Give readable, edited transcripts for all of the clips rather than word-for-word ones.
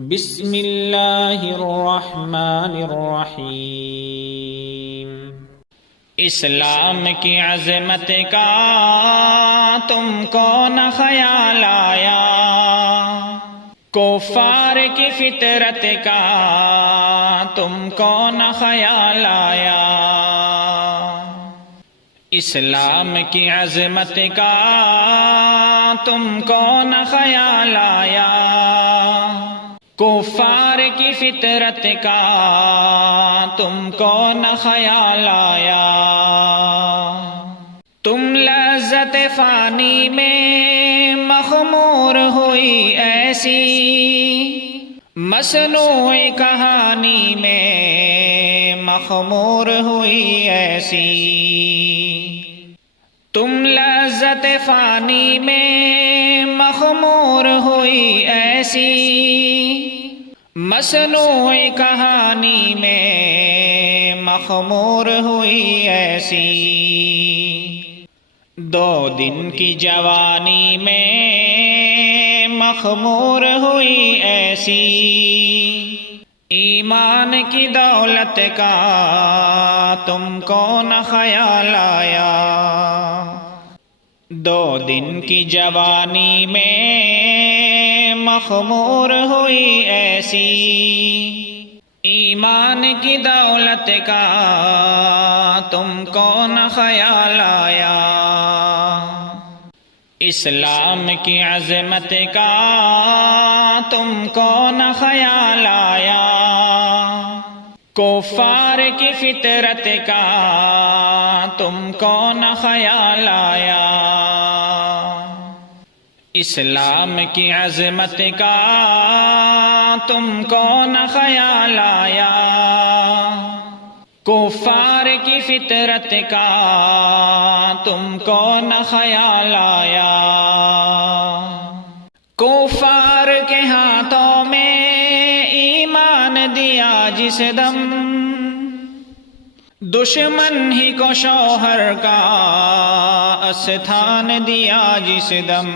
بسم اللہ الرحمن الرحیم۔ اسلام کی عظمت کا تم کو نہ خیال آیا، کفار کی فطرت کا تم کو نہ خیال آیا۔ اسلام کی عظمت کا تم کو نہ خیال آیا، کفار کی فطرت کا تم کو نہ خیال آیا۔ تم لذت فانی میں مخمور ہوئی ایسی، مصنوعی کہانی میں مخمور ہوئی ایسی۔ تم لذت فانی میں مخمور ہوئی ایسی، مصنوعی کہانی میں مخمور ہوئی ایسی۔ 2 دن کی جوانی میں مخمور ہوئی ایسی، ایمان کی دولت کا تم کو نہ خیال آیا۔ 2 دن کی جوانی میں مخمور ہوئی ایسی، ایمان کی دولت کا تم کو نہ خیال آیا۔ اسلام کی عظمت کا تم کو نہ خیال آیا، کفار کی فطرت کا تم کو نہ خیال آیا۔ اسلام کی عظمت کا تم کو نہ خیال آیا، کفار کی فطرت کا تم کو نہ خیال آیا۔ کفار کے ہاتھوں میں ایمان دیا جس دم، دشمن ہی کو شوہر کا استھان دیا جس دم۔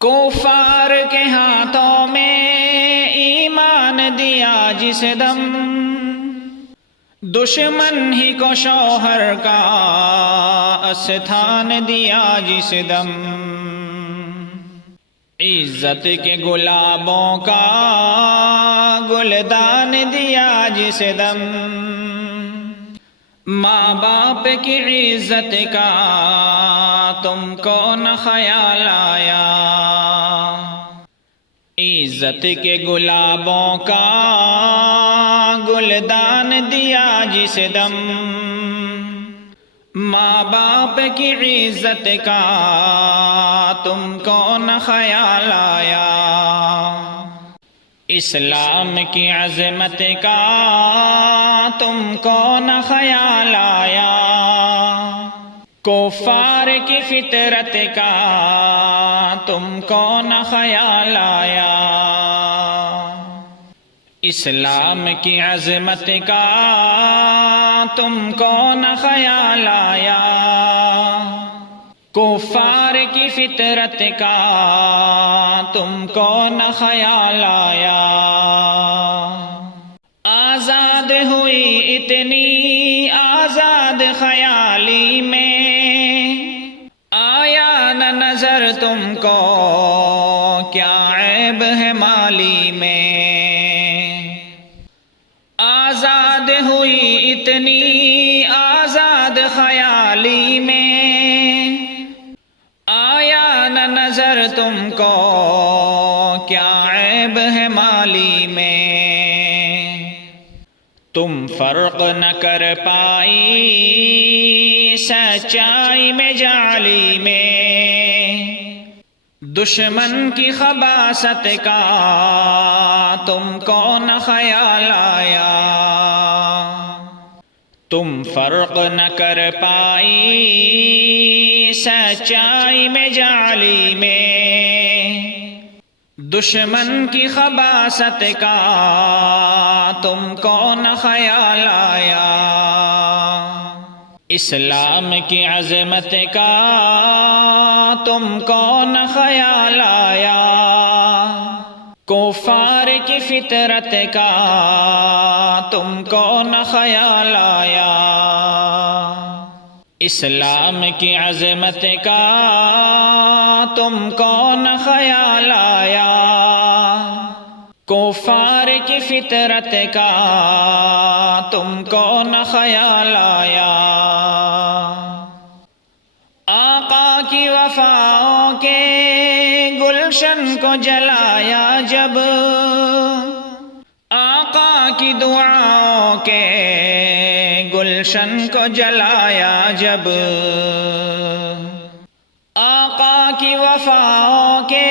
کفار کے ہاتھوں میں ایمان دیا جس دم، دشمن ہی کو شوہر کا استھان دیا جس دم۔ عزت کے گلابوں کا گلدان دیا جس دم، ماں باپ کی عزت کا تم کو نہ خیال آیا۔ عزت کے گلابوں کا گلدان دیا جس دم، ماں باپ کی عزت کا تم کو نہ خیال آیا۔ اسلام کی عظمت کا تم کو نہ خیال آیا، کفار کی فطرت کا تم کو نہ خیال آیا۔ اسلام کی عظمت کا تم کو نہ خیال آیا، کفار کی فطرت کا تم کو نہ خیال آیا۔ آزاد ہوئی اتنی آزاد خیالی میں، آیا نہ نظر تم کو کیا عیب ہے مالی میں۔ آزاد ہوئی اتنی آزاد خیالی میں، آیا نہ نظر تم کو کیا عیب ہے مالی میں۔ تم فرق نہ کر پائی سچائی میں جعلی میں، دشمن کی خباثت کا تم کو نہ خیال آیا۔ تم فرق نہ کر پائی سچائی میں جعلی میں، دشمن کی خباثت کا تم کو نہ خیال آیا۔ اسلام کی عظمت کا تم کو نہ خیال آیا، کفار کی فطرت کا تم کو نہ خیال آیا، اسلام کی عظمت کا تم کو نہ خیال آیا، کفار کی فطرت کا تم کو نہ خیال آیا، آقا کی وفاؤں کے گلشن کو جلایا جب، آقا کی دعاؤں کے گلشن کو جلایا جب، آقا کی وفاؤں کے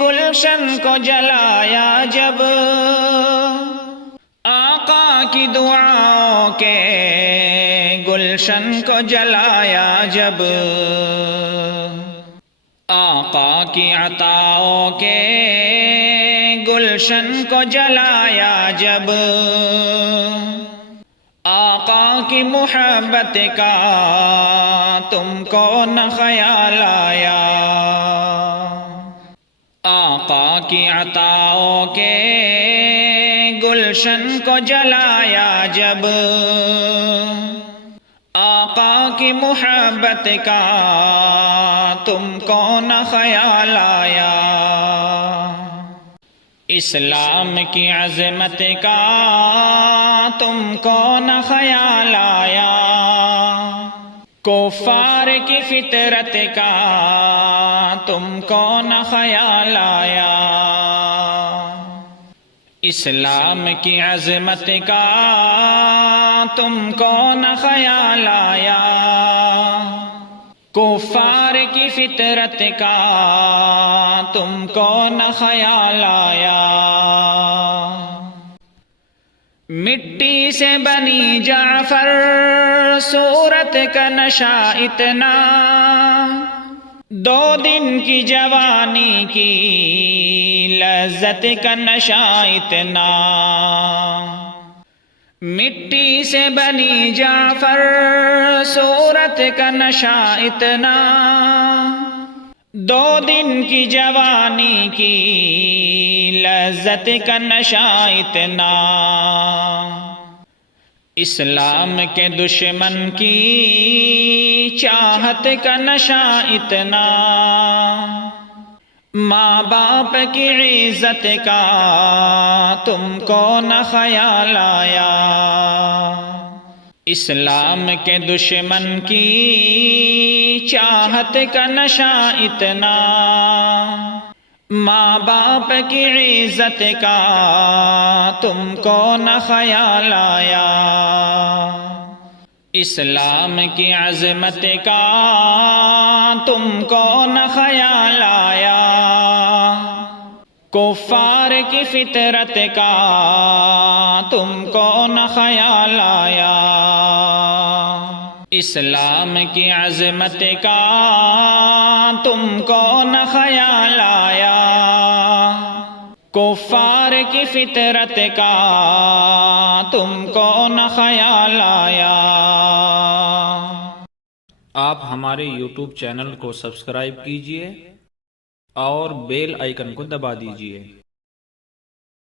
گلشن کو جلایا جب، آقا کی دعاؤں کے گلشن کو جلایا جب، آقا کی عطاؤں کے گلشن کو جلایا جب، آقا کی محبت کا تم کو نہ خیال آیا، آقا کی عطاؤں کے گلشن کو جلایا جب، آقا کی محبت کا تم کو نہ خیال آیا، اسلام کی عظمت کا تم کو نہ خیال آیا، کفار کی فطرت کا تم کو نہ خیال آیا، اسلام کی عظمت کا تم کو نہ خیال آیا، کفار کی فطرت کا تم کو نہ خیال آیا، مٹی سے بنی جعفر صورت کا نشہ اتنا، 2 دن کی جوانی کی لذت کا نشہ اتنا، مٹی سے بنی جعفر صورت کا نشہ اتنا، 2 دن کی جوانی کی لذت کا نشہ اتنا، اسلام کے دشمن کی چاہت کا نشہ اتنا، ماں باپ کی عزت کا تم کو نہ خیال آیا، اسلام کے دشمن کی چاہت کا نشہ اتنا، ماں باپ کی عزت کا تم کو نہ خیال آیا، اسلام کی عظمت کا تم کو نہ خیال آیا، کفار کی فطرت کا تم کو نہ خیال آیا، اسلام کی عظمت کا تم کو نہ خیال آیا، کفار کی فطرت کا تم کو نہ خیال آیا۔ آپ ہمارے یوٹیوب چینل کو سبسکرائب کیجئے اور بیل آئیکن کو دبا دیجئے۔